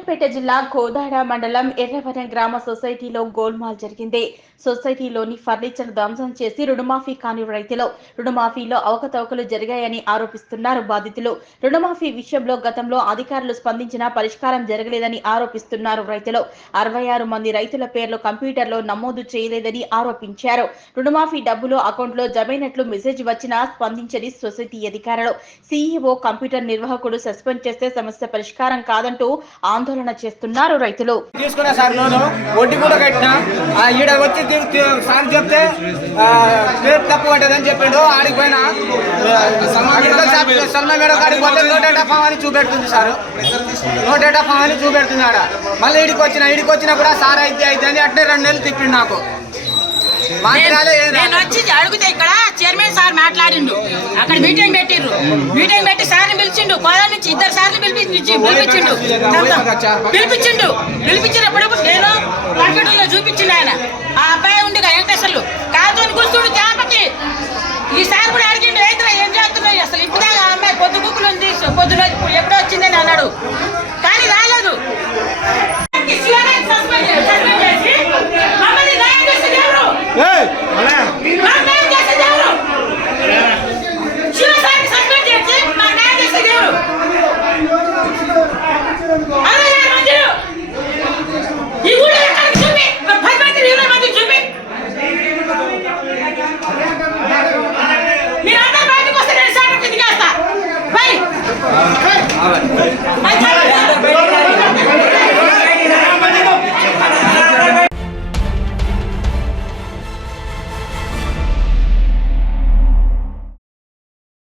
సూర్యాపేట జిల్లా కోదాడ మండలం ఎర్రవరం గ్రామ సొసైటీలో గోల్మాల్ జరిగింది. సొసైటీలోని ఫర్నిచర్ ధ్వంసం చేసి రుణమాఫీ కాని రైతులు రుణమాఫీలో అవకతవకలు జరిగాయని ఆరోపిస్తున్నారు బాధితులు. రుణమాఫీ విషయంలో గతంలో అధికారులు స్పందించినా పరిష్కారం జరగలేదని ఆరోపిస్తున్నారు రైతులు. 66 మంది రైతుల పేర్లు కంప్యూటర్లో నమోదు చేయలేదని ఆరోపించారు. రుణమాఫీ డబ్బులు అకౌంట్లో జమైనట్లు మెసేజ్ వచ్చినా స్పందించని సొసైటీ అధికారులు. సీఈఓ కంప్యూటర్ నిర్వాహకుడు సస్పెండ్ చేస్తే సమస్య పరిష్కారం కాదంటూ ఆందోళన చేస్తున్నారు రైతులు. తీసుకున్నా సార్ లోను వడ్డీ కూడా కట్టినా ఈడ వచ్చి సార్ చెప్తే పేరు తప్పు పడ్డదని చెప్పిండు. ఆడికి పోయినా సల్మా మేడం కాడికి పోతే నో డేటా ఫామ్ అని చూపెడుతుంది సార్. నో డేటా ఫామ్ అని చూపెడుతుంది ఆడ. మళ్ళీ ఈడికి వచ్చినా కూడా సార్ అయితే అని అట్నే 2 నెలలు తిప్పిండు నాకు. నేను వచ్చి అడిగితే ఇక్కడ చైర్మన్ సార్ మాట్లాడిండు. అక్కడ మీటింగ్ పెట్టిండ్రు. మీటింగ్ పెట్టి సార్ని పిలిచిండు. కోదా నుంచి 2 సార్లు పిలిపించినప్పుడు నేను కంప్యూటర్లో చూపించిండు. ఆయన ఆ అబ్బాయి ఉండి వెంకటేశ్వర్లు కాదు కూర్చుండు చేపకి. ఈ సార్ కూడా అడిగిండు ఏం చేస్తున్నాయి అసలు ఇప్పుడు దాకా అమ్మాయి పొద్దు బుక్కులు ఉంది పొద్దున ఎప్పుడో వచ్చిందని అన్నాడు. కానీ రాలేదు. Bye.